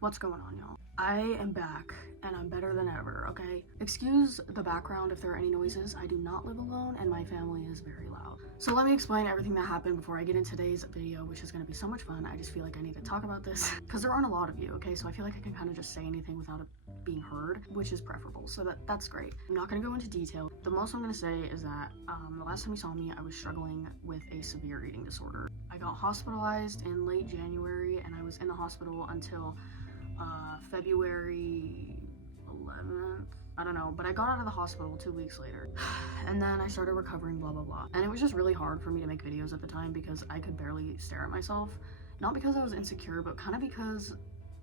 What's going on, y'all? I am back, and I'm better than ever, okay? Excuse the background if there are any noises. I do not live alone, and my family is very loud. So let me explain everything that happened before I get into today's video, which is going to be so much fun. I just feel like I need to talk about this, because there aren't a lot of you, okay? So I feel like I can kind of just say anything without it being heard, which is preferable, so that's great. I'm not going to go into detail. The most I'm going to say is that the last time you saw me, I was struggling with a severe eating disorder. I got hospitalized in late January, and I was in the hospital until February 11th. I don't know, but I got out of the hospital 2 weeks later. And then I started recovering, blah, blah, blah. And it was just really hard for me to make videos at the time because I could barely stare at myself. Not because I was insecure, but kind of because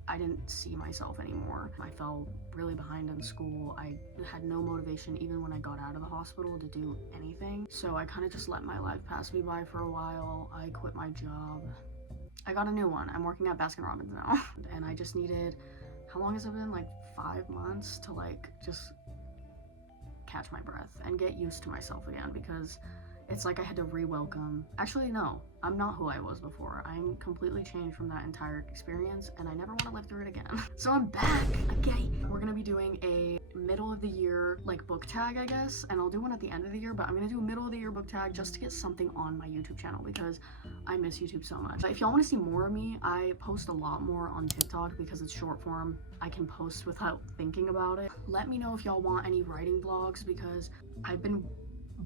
I didn't see myself anymore. I fell really behind in school. I had no motivation even when I got out of the hospital to do anything. So I kind of just let my life pass me by for a while. I quit my job. I got a new one. I'm working at Baskin Robbins now. And I just needed, how long has it been? Like 5 months to like just catch my breath and get used to myself again, because it's like I had to re-welcome. Actually, no, I'm not who I was before. I'm completely changed from that entire experience, and I never want to live through it again. So I'm back again. We're gonna be doing a middle of the year like book tag, I guess, and I'll do one at the end of the year, but I'm gonna do a middle of the year book tag just to get something on my YouTube channel because I miss YouTube so much. If y'all want to see more of me, I post a lot more on TikTok because it's short form. I can post without thinking about it. Let me know if y'all want any writing vlogs because I've been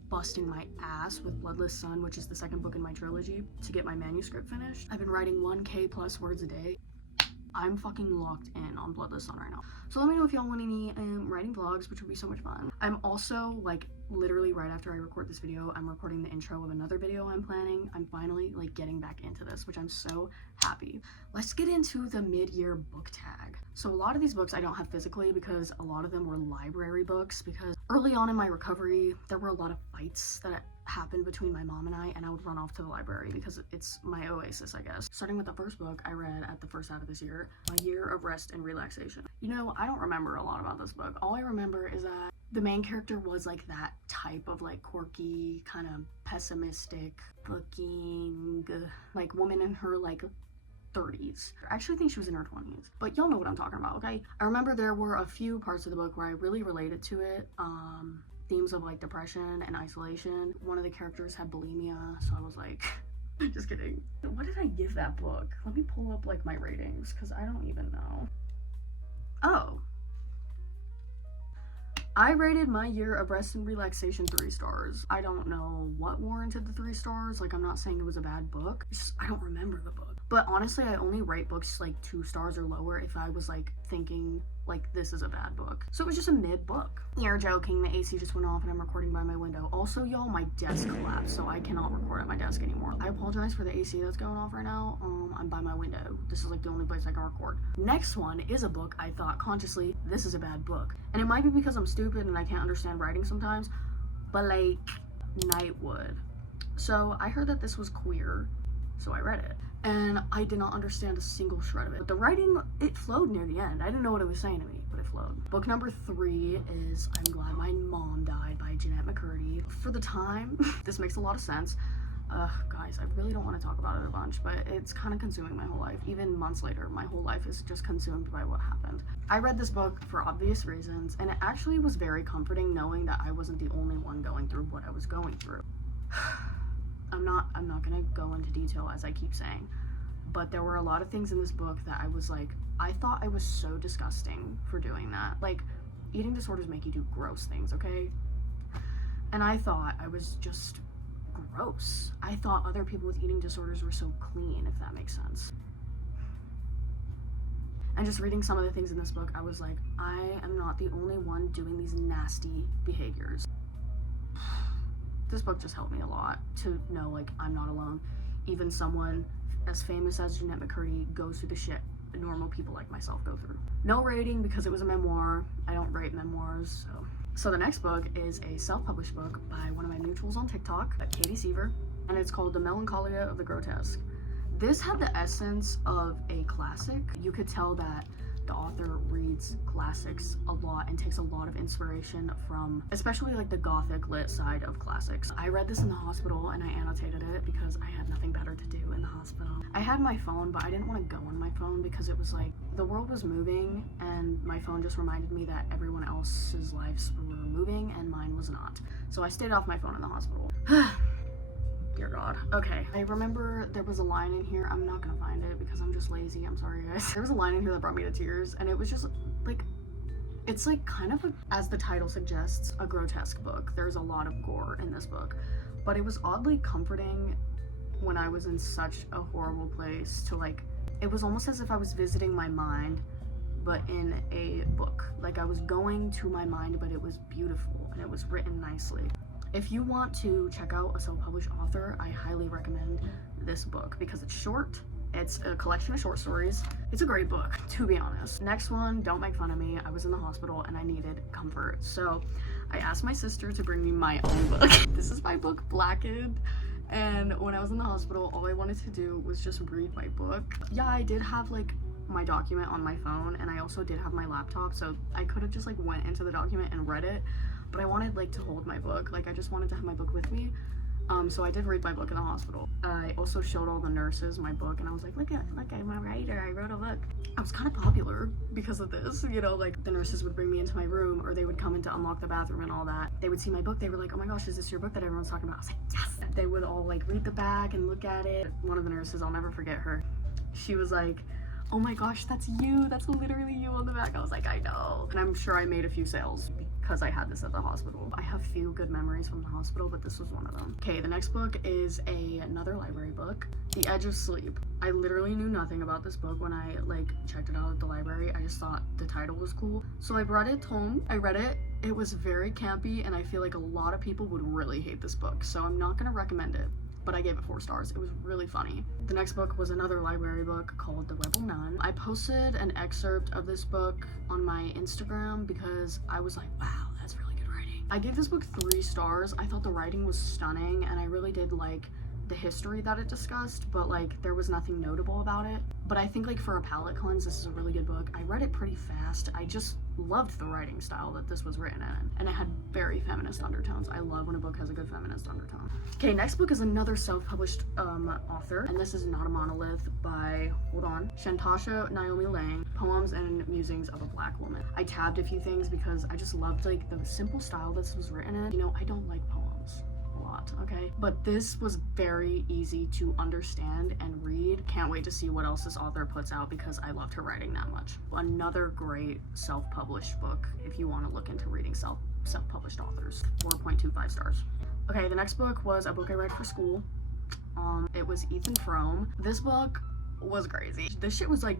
busting my ass with Bloodless Sun, which is the second book in my trilogy, to get my manuscript finished. I've been writing 1K plus words a day. I'm fucking locked in on Bloodless Sun right now. So let me know if y'all want any writing vlogs, which would be so much fun. I'm also, like, literally right after I record this video, I'm recording the intro of another video I'm planning. I'm finally, like, getting back into this, which I'm so happy. Let's get into the mid-year book tag. So a lot of these books I don't have physically because a lot of them were library books, because early on in my recovery, there were a lot of fights that happened between my mom and I would run off to the library because it's my oasis, I guess. Starting with the first book I read at the first half of this year, A Year of Rest and Relaxation. You know, I don't remember a lot about this book. All I remember is that the main character was like that type of like quirky, kind of pessimistic looking like woman in her like 30s. I actually think she was in her 20s, but y'all know what I'm talking about, okay? I remember there were a few parts of the book where I really related to it. Themes of like depression and isolation. One of the characters had bulimia, so I was like, just kidding. What did I give that book? Let me pull up like my ratings, because I don't even know. Oh. I rated My Year of Rest and Relaxation 3 stars. I don't know what warranted the 3 stars. Like, I'm not saying it was a bad book. It's just, I don't remember the book. But honestly, I only rate books like 2 stars or lower if I was like thinking like this is a bad book. So it was just a mid book. You're joking, the AC just went off and I'm recording by my window. Also, y'all, my desk collapsed, so I cannot record at my desk anymore. I apologize for the AC that's going off right now. I'm by my window. This is like the only place I can record. Next one is a book I thought consciously, this is a bad book. And it might be because I'm stupid and I can't understand writing sometimes, but like Nightwood. So I heard that this was queer, so I read it. And I did not understand a single shred of it. But the writing, it flowed near the end. I didn't know what it was saying to me, but it flowed. Book number 3 is I'm Glad My Mom Died by Jennette McCurdy. For the time, this makes a lot of sense. Guys, I really don't want to talk about it a bunch, but it's kind of consuming my whole life. Even months later, my whole life is just consumed by what happened. I read this book for obvious reasons, and it actually was very comforting knowing that I wasn't the only one going through what I was going through. I'm not gonna go into detail as I keep saying, but there were a lot of things in this book that I was like, I thought I was so disgusting for doing that. Like, eating disorders make you do gross things, okay? And I thought I was just gross. I thought other people with eating disorders were so clean, if that makes sense. And just reading some of the things in this book, I was like, I am not the only one doing these nasty behaviors. This book just helped me a lot to know, like, I'm not alone. Even someone as famous as Jennette McCurdy goes through the shit that normal people like myself go through. No rating because it was a memoir. I don't rate memoirs, so. So the next book is a self-published book by one of my mutuals on TikTok, Katie Seaver, and it's called The Melancholia of the Grotesque. This had the essence of a classic. You could tell that The author reads classics a lot and takes a lot of inspiration from especially like the gothic lit side of classics. I read this in the hospital and I annotated it because I had nothing better to do in the hospital. I had my phone, but I didn't want to go on my phone because it was like the world was moving and my phone just reminded me that everyone else's lives were moving and mine was not. So I stayed off my phone in the hospital. Dear God. Okay. I remember there was a line in here. I'm not gonna find it because I'm just lazy. I'm sorry, guys. There was a line in here that brought me to tears, and it was just like, it's like kind of, as the title suggests, a grotesque book. There's a lot of gore in this book, but it was oddly comforting when I was in such a horrible place to like, it was almost as if I was visiting my mind, but in a book. Like I was going to my mind, but it was beautiful and it was written nicely. If you want to check out a self-published author, I highly recommend this book because it's short. It's a collection of short stories. It's a great book, to be honest. Next one, don't make fun of me. I was in the hospital and I needed comfort. So I asked my sister to bring me my own book. This is my book, Blackened. And when I was in the hospital, all I wanted to do was just read my book. Yeah, I did have like my document on my phone and I also did have my laptop. So I could have just like went into the document and read it. But I wanted like to hold my book. Like I just wanted to have my book with me. So I did read my book in the hospital. I also showed all the nurses my book and I was like, look, I'm a writer, I wrote a book. I was kind of popular because of this, you know, like the nurses would bring me into my room or they would come in to unlock the bathroom and all that. They would see my book, they were like, oh my gosh, is this your book that everyone's talking about? I was like, yes! They would all like read the back and look at it. One of the nurses, I'll never forget her. She was like, oh my gosh, that's you, that's literally you on the back. I was like, I know. And I'm sure I made a few sales because I had this at the hospital. I have few good memories from the hospital, but this was one of them. Okay, the next book is another library book, The Edge of Sleep. I literally knew nothing about this book when I like checked it out at the library. I just thought the title was cool. So I brought it home, I read it. It was very campy and I feel like a lot of people would really hate this book. So I'm not gonna recommend it, but I gave it 4 stars. It was really funny. The next book was another library book called The Rebel Nun. I posted an excerpt of this book on my Instagram because I was like, wow, that's really good writing. I gave this book 3 stars. I thought the writing was stunning and I really did like the history that it discussed, but like there was nothing notable about it. But I think like for a palate cleanse, this is a really good book. I read it pretty fast. I just loved the writing style that this was written in, and it had very feminist undertones. I love when a book has a good feminist undertone. Okay, next book is another self-published author, and this is Not a Monolith by, hold on, Shantasha Naomi Lang, Poems and Musings of a Black Woman. I tabbed a few things because I just loved like the simple style this was written in. You know, I don't like poems a lot, okay? But this was very easy to understand and read. Can't wait to see what else this author puts out because I loved her writing that much. Another great self-published book if you want to look into reading self-published authors. 4.25 stars. Okay, the next book was a book I read for school. It was Ethan Frome. This book was crazy. This shit was like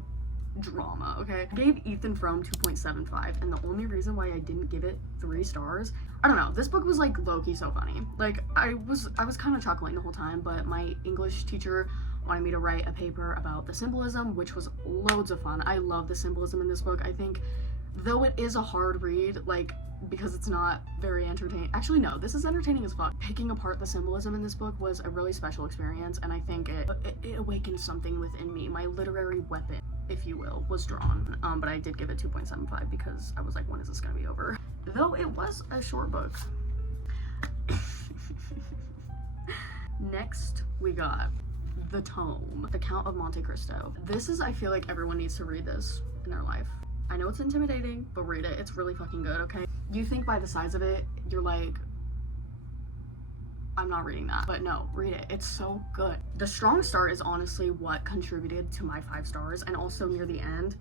drama, okay? I gave Ethan Frome 2.75 and the only reason why I didn't give it 3 stars, I don't know, this book was like low-key so funny. Like I was kind of chuckling the whole time, but my English teacher wanted me to write a paper about the symbolism, which was loads of fun. I love the symbolism in this book. I think though it is a hard read, like because it's not very entertaining. Actually, no, this is entertaining as fuck. Picking apart the symbolism in this book was a really special experience, and I think it awakened something within me. My literary weapon, if you will, was drawn. But I did give it 2.75 because I was like, when is this gonna be over? Though it was a short book. Next, we got The Tome, The Count of Monte Cristo. This is, I feel like everyone needs to read this in their life. I know it's intimidating, but read it. It's really fucking good, okay? You think by the size of it, you're like, I'm not reading that. But no, read it. It's so good. The strong start is honestly what contributed to my 5 stars, and also near the end,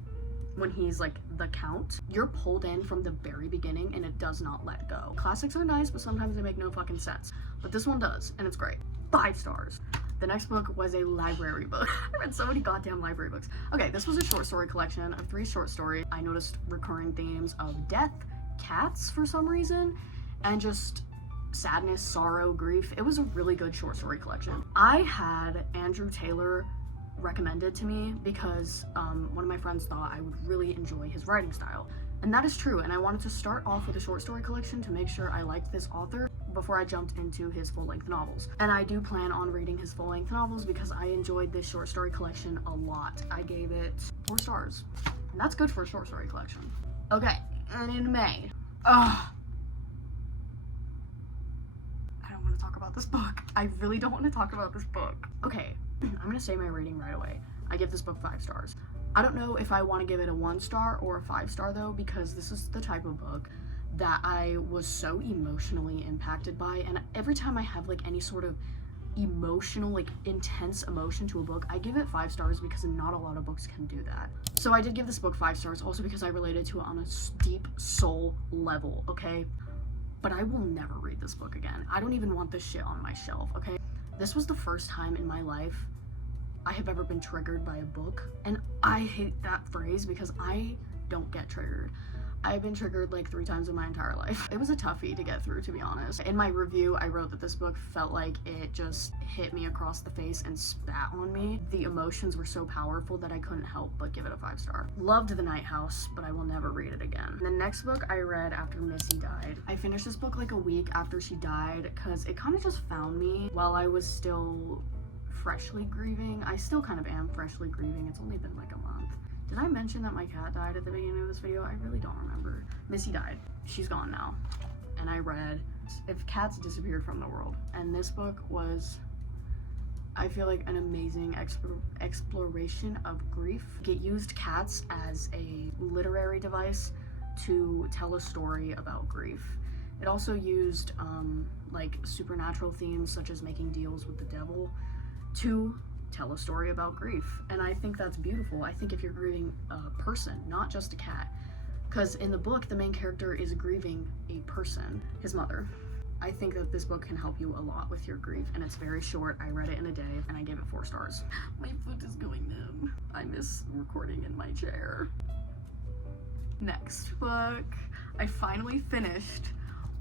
when he's like the count, you're pulled in from the very beginning and it does not let go. Classics are nice, but sometimes they make no fucking sense. But this one does, and it's great. 5 stars. The next book was a library book. I read so many goddamn library books. Okay, this was a short story collection of 3 short stories. I noticed recurring themes of death, cats for some reason, and just sadness, sorrow, grief. It was a really good short story collection. I had Andrew Taylor recommended to me because one of my friends thought I would really enjoy his writing style. And that is true, and I wanted to start off with a short story collection to make sure I liked this author before I jumped into his full-length novels. And I do plan on reading his full-length novels because I enjoyed this short story collection a lot. I gave it 4 stars. And that's good for a short story collection. Okay, and in May, I don't want to talk about this book. I really don't want to talk about this book. Okay, I'm gonna say my rating right away. I give this book 5 stars. I don't know if I want to give it a 1 star or a 5 star though, because this is the type of book that I was so emotionally impacted by, and every time I have like any sort of emotional, like intense emotion to a book, I give it 5 stars because not a lot of books can do that. So I did give this book 5 stars also because I related to it on a deep soul level, okay? But I will never read this book again. I don't even want this shit on my shelf, okay? This was the first time in my life I have ever been triggered by a book, and I hate that phrase because I don't get triggered. I've been triggered like 3 times in my entire life. It was a toughie to get through, to be honest. In my review, I wrote that this book felt like it just hit me across the face and spat on me. The emotions were so powerful that I couldn't help but give it a 5 star. Loved The Night House, but I will never read it again. The next book I read after Missy died. I finished this book like a week after she died because it kind of just found me while I was still freshly grieving. I still kind of am freshly grieving. It's only been like a month. Did I mention that my cat died at the beginning of this video? I really don't remember. Missy died. She's gone now. And I read If Cats Disappeared from the World. And this book was, I feel like, an amazing exploration of grief. It used cats as a literary device to tell a story about grief. It also used like supernatural themes such as making deals with the devil to tell a story about grief, and I think that's beautiful. I think if you're grieving a person, not just a cat, because in the book the main character is grieving a person, his mother. I think that this book can help you a lot with your grief, and it's very short. I read it in a day and I gave it 4 stars. My foot is going numb. I miss recording in my chair. Next book, I finally finished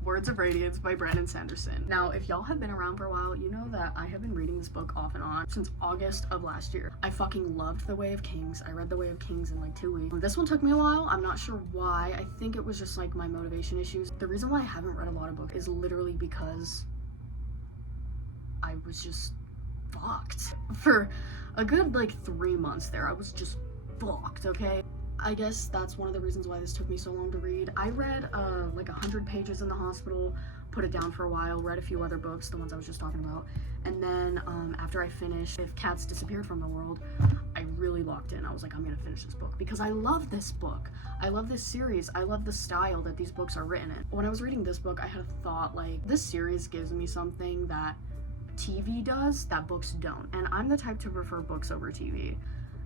Words of Radiance by Brandon Sanderson. Now, if y'all have been around for a while, you know that I have been reading this book off and on since August of last year. I fucking loved The Way of Kings. I read The Way of Kings in like 2 weeks. This one took me a while. I'm not sure why. I think it was just like my motivation issues. The reason why I haven't read a lot of books is literally because I was just fucked. For a good like 3 months there, I was just fucked, okay? I guess that's one of the reasons why this took me so long to read. I read like 100 pages in the hospital, put it down for a while, read a few other books, the ones I was just talking about, and then after I finished If Cats Disappeared from the World, I really locked in. I was like, I'm gonna finish this book because I love this book. I love this series. I love the style that these books are written in. When I was reading this book, I had a thought like, this series gives me something that TV does that books don't, and I'm the type to prefer books over TV.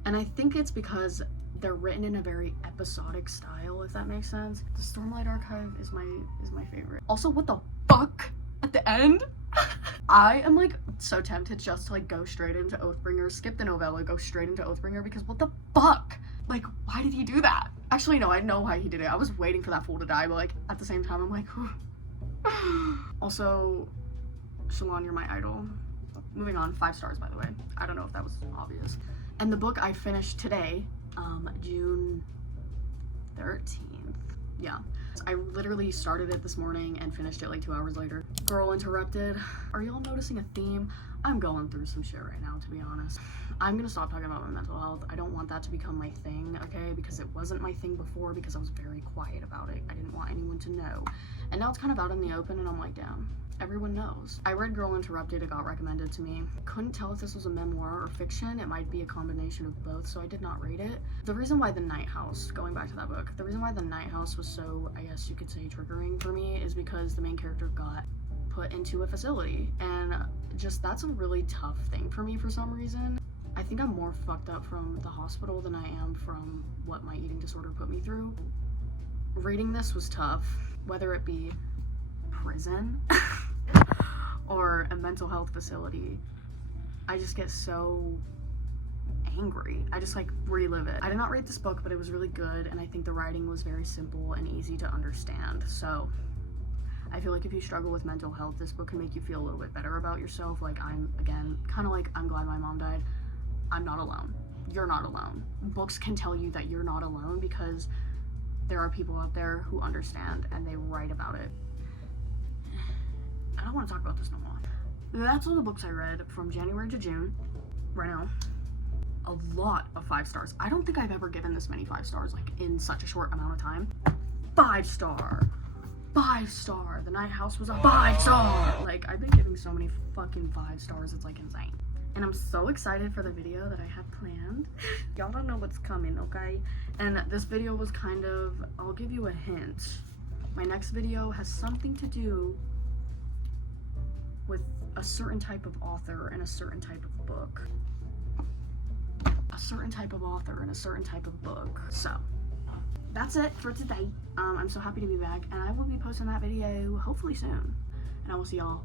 And I think it's because they're written in a very episodic style, if that makes sense. The Stormlight Archive is my favorite. Also, what the fuck at the end? I am like so tempted just to like go straight into Oathbringer, skip the novella, go straight into Oathbringer, because what the fuck? Like, why did he do that? Actually, no, I know why he did it. I was waiting for that fool to die, but like at the same time, I'm like, also, Shalon, you're my idol. Moving on, 5 stars, by the way. I don't know if that was obvious. And the book I finished today, June 13th. Yeah. I literally started it this morning and finished it like 2 hours later. Girl Interrupted. Are y'all noticing a theme? I'm going through some shit right now, to be honest. I'm gonna stop talking about my mental health. I don't want that to become my thing, okay? Because it wasn't my thing before because I was very quiet about it. I didn't want anyone to know. And now it's kind of out in the open and I'm like, damn. Everyone knows. I read Girl Interrupted, it got recommended to me. Couldn't tell if this was a memoir or fiction. It might be a combination of both, so I did not read it. The reason why The Night House, going back to that book, the reason why The Night House was so, I guess you could say, triggering for me is because the main character got put into a facility, and just that's a really tough thing for me for some reason. I think I'm more fucked up from the hospital than I am from what my eating disorder put me through. Reading this was tough, whether it be prison or a mental health facility. I just get so angry. I just like relive it. I did not rate this book, but it was really good, and I think the writing was very simple and easy to understand. So I feel like if you struggle with mental health, this book can make you feel a little bit better about yourself. Like, I'm, again, kind of like I'm glad my mom died. I'm not alone. You're not alone. Books can tell you that you're not alone because there are people out there who understand and they write about it. I don't want to talk about this no more. That's all the books I read from January to June. Right now. a lot of 5 stars. I don't think I've ever given this many 5 stars, like, in such a short amount of time. 5 star. 5 star. The Night House was a 5 star. Like, I've been giving so many fucking 5 stars, it's like insane. And I'm so excited for the video that I have planned. Y'all don't know what's coming, okay? And this video was kind of, I'll give you a hint. My next video has something to do with a certain type of author and a certain type of book. A certain type of author and a certain type of book. So, that's it for today. I'm so happy to be back, and I will be posting that video hopefully soon. And I will see y'all